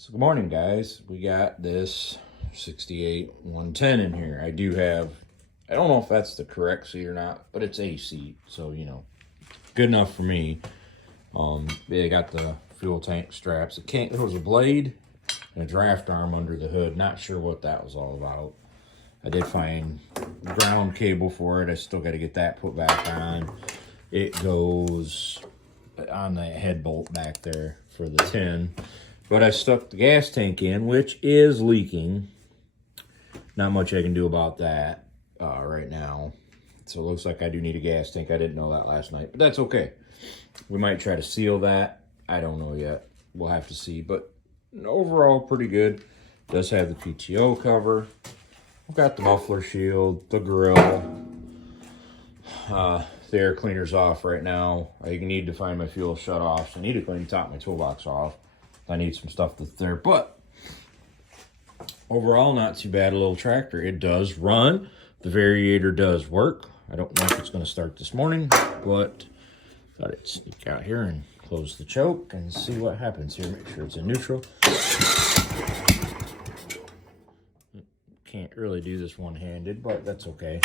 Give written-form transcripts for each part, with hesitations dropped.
So good morning, guys. We got this 68 110 in here. I don't know if that's the correct seat or not, but it's a seat, so good enough for me. They got the fuel tank straps. There was a blade and a draft arm under the hood. Not sure what that was all about. I did find ground cable for it. I still got to get that put back on. It goes on the head bolt back there for the tin. But I stuck the gas tank in, which is leaking. Not much I can do about that right now. So it looks like I do need a gas tank. I didn't know that last night, but that's okay. We might try to seal that. I don't know yet. We'll have to see. But overall, pretty good. Does have the PTO cover. I've got the muffler shield, the grill. The air cleaner's off right now. I need to find my fuel shut off. So I need to clean the top of my toolbox off. I need some stuff that's there, but overall, not too bad. A little tractor. It does run. The variator does work. I don't know if it's going to start this morning, but thought I'd sneak out here and close the choke and see what happens here. Make sure it's in neutral. Can't really do this one-handed, but that's okay.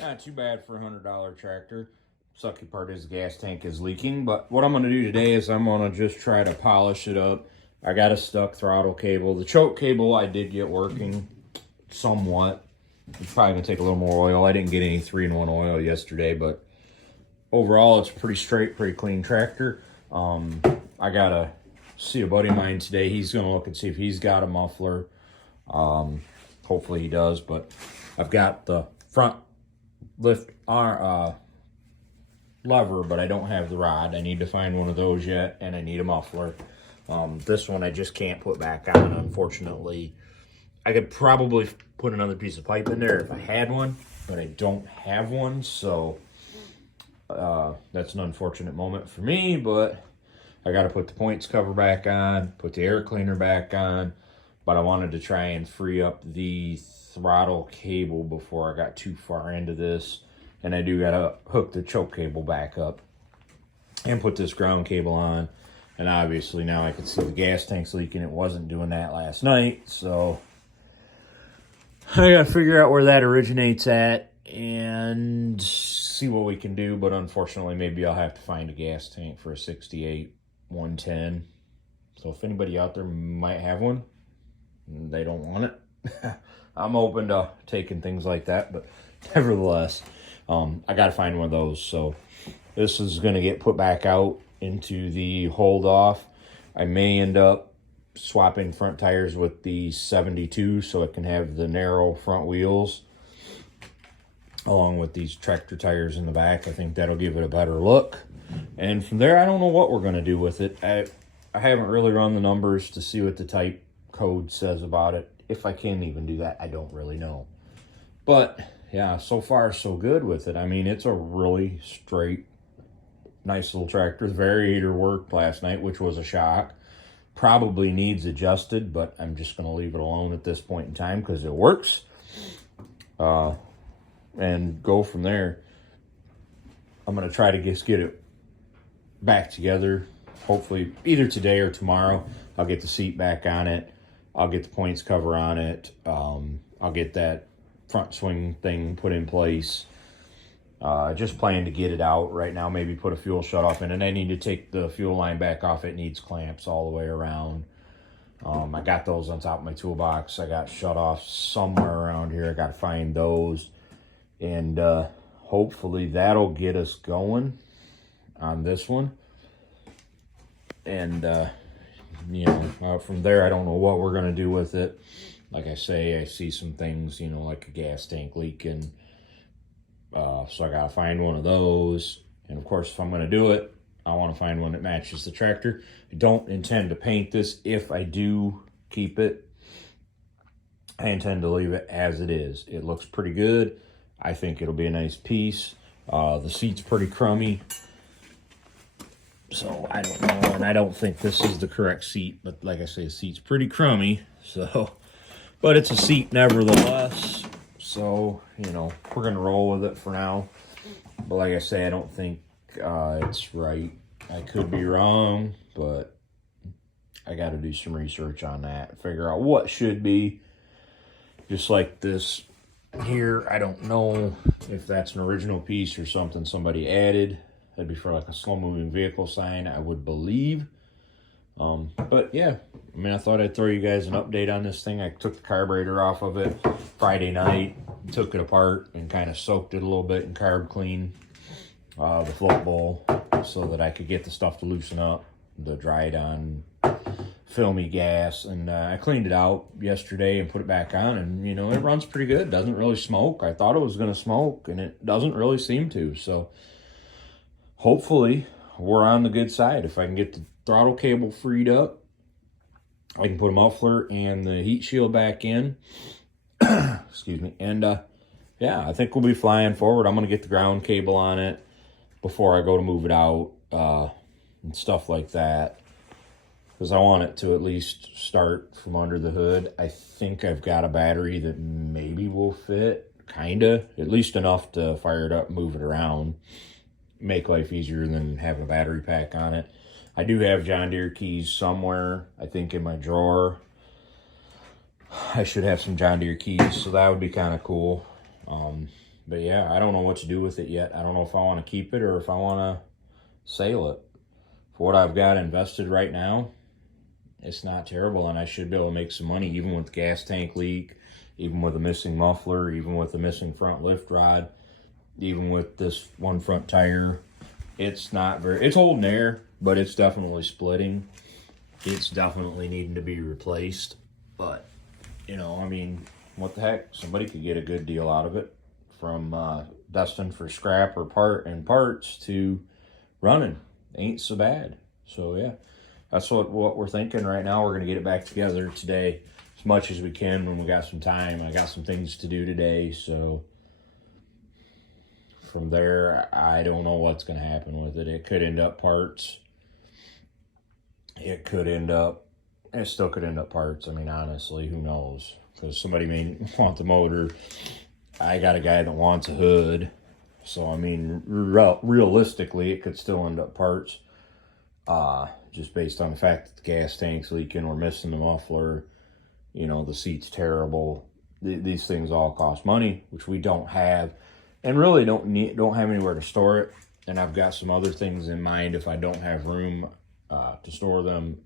Not too bad for a $100 tractor. Sucky part is the gas tank is leaking, but what I'm going to do today is I'm going to just try to polish it up. I got a stuck throttle cable. The choke cable I did get working somewhat. It's probably going to take a little more oil. I didn't get any 3-in-1 oil yesterday, but overall it's pretty straight, pretty clean tractor. I got to see a buddy of mine today. He's going to look and see if he's got a muffler. Hopefully he does, but I've got the front lift lever, but I don't have the rod. I need to find one of those yet, and I need a muffler. This one I just can't put back on, unfortunately. I could probably put another piece of pipe in there if I had one, but I don't have one, so that's an unfortunate moment for me, but I got to put the points cover back on, put the air cleaner back on, but I wanted to try and free up the throttle cable before I got too far into this. And I do gotta hook the choke cable back up and put this ground cable on. And obviously now I can see the gas tank's leaking. It wasn't doing that last night, so I gotta figure out where that originates at and see what we can do. But unfortunately, maybe I'll have to find a gas tank for a 68 110. So if anybody out there might have one, they don't want it. I'm open to taking things like that, but nevertheless, I got to find one of those. So this is going to get put back out into the hold off. I may end up swapping front tires with the 72 so it can have the narrow front wheels along with these tractor tires in the back. I think that'll give it a better look. And from there, I don't know what we're going to do with it. I haven't really run the numbers to see what the type code says about it. If I can even do that, I don't really know. But yeah, so far so good with it. I mean, it's a really straight, nice little tractor. The variator worked last night, which was a shock. Probably needs adjusted, but I'm just going to leave it alone at this point in time because it works. And go from there. I'm going to try to just get it back together. Hopefully either today or tomorrow. I'll get the seat back on it. I'll get the points cover on it. I'll get that front swing thing put in place. Just plan to get it out right now. Maybe put a fuel shutoff in, and I need to take the fuel line back off. It needs clamps all the way around. I got those on top of my toolbox. I got shutoffs somewhere around here. I got to find those, and hopefully that'll get us going on this one. And from there, I don't know what we're going to do with it. Like I say, I see some things, like a gas tank leaking. So I got to find one of those. And of course, if I'm going to do it, I want to find one that matches the tractor. I don't intend to paint this. If I do keep it, I intend to leave it as it is. It looks pretty good. I think it'll be a nice piece. The seat's pretty crummy, so I don't know, and I don't think this is the correct seat, but like I say, the seat's pretty crummy, so, but it's a seat nevertheless, so, you know, we're gonna roll with it for now. But like I say, I don't think it's right. I could be wrong, but I got to do some research on that, figure out what should be. Just like this here, I don't know if that's an original piece or something somebody added. That'd be for like a slow-moving vehicle sign, I would believe. But yeah, I mean, I thought I'd throw you guys an update on this thing. I took the carburetor off of it Friday night, took it apart, and kind of soaked it a little bit in carb clean, the float bowl, so that I could get the stuff to loosen up, the dried on filmy gas. And I cleaned it out yesterday and put it back on, and you know, it runs pretty good. It doesn't really smoke. I thought it was going to smoke, and it doesn't really seem to. So hopefully we're on the good side. If I can get the throttle cable freed up, I can put a muffler and the heat shield back in. Excuse me. And yeah, I think we'll be flying forward. I'm going to get the ground cable on it before I go to move it out, and stuff like that, because I want it to at least start from under the hood. I think I've got a battery that maybe will fit, kinda, at least enough to fire it up, move it around, make life easier than having a battery pack on it. I do have John Deere keys somewhere, I think in my drawer. I should have some John Deere keys, so that would be kind of cool. But yeah, I don't know what to do with it yet. I don't know if I want to keep it or if I want to sell it. For what I've got invested right now, it's not terrible, and I should be able to make some money even with the gas tank leak, even with a missing muffler, even with a missing front lift rod, even with this one front tire. It's not very, it's holding air, but it's definitely splitting. It's definitely needing to be replaced. But, you know, I mean, what the heck? Somebody could get a good deal out of it, from destined for scrap or parts to running. Ain't so bad. So yeah, that's what we're thinking right now. We're gonna get it back together today as much as we can when we got some time. I got some things to do today, so from there, I don't know what's gonna happen with it. It could end up parts. It still could end up parts. I mean, honestly, who knows? Because somebody may want the motor. I got a guy that wants a hood. So, I mean, realistically, it could still end up parts. Just based on the fact that the gas tank's leaking, we're missing the muffler, you know, the seat's terrible. These things all cost money, which we don't have, and really don't have anywhere to store it. And I've got some other things in mind if I don't have room to store them.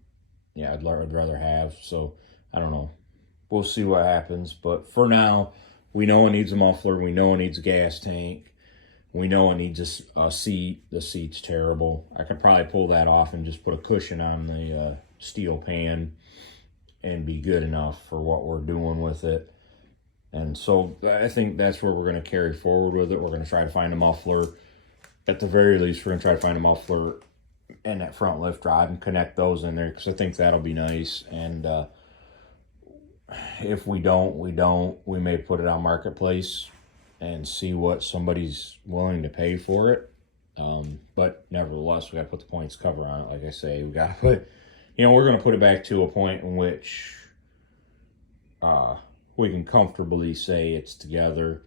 Yeah, I'd rather have. So, I don't know. We'll see what happens. But for now, we know it needs a muffler. We know it needs a gas tank. We know it needs a seat. The seat's terrible. I could probably pull that off and just put a cushion on the steel pan and be good enough for what we're doing with it. And so I think that's where we're going to carry forward with it. We're going to try to find a muffler. At the very least, we're going to try to find a muffler and that front lift rod and connect those in there, because I think that'll be nice. And if we don't, we may put it on Marketplace and see what somebody's willing to pay for it. But nevertheless, we got to put the points cover on it. Like I say, we got to put, you know, we're going to put it back to a point in which we can comfortably say it's together.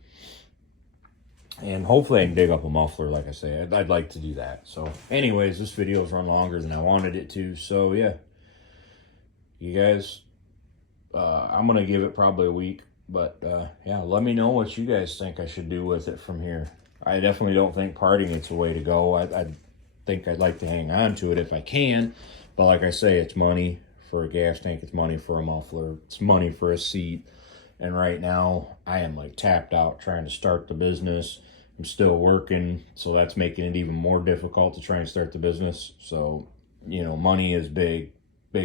And hopefully I can dig up a muffler, like I say. I'd like to do that. So anyways, this video's run longer than I wanted it to. So yeah, you guys, I'm going to give it probably a week. But yeah, let me know what you guys think I should do with it from here. I definitely don't think parting it's a way to go. I think I'd like to hang on to it if I can. But like I say, it's money for a gas tank. It's money for a muffler. It's money for a seat. And right now, I am like tapped out trying to start the business. I'm still working, so that's making it even more difficult to try and start the business. So, you know, money is big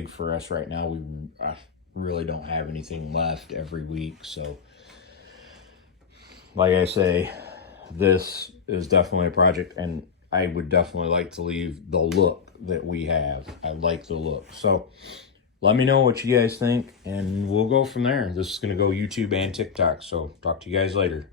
for us right now. I really don't have anything left every week. So, like I say, this is definitely a project, and I would definitely like to leave the look that we have. I like the look. So, let me know what you guys think, and we'll go from there. This is going to go YouTube and TikTok, so talk to you guys later.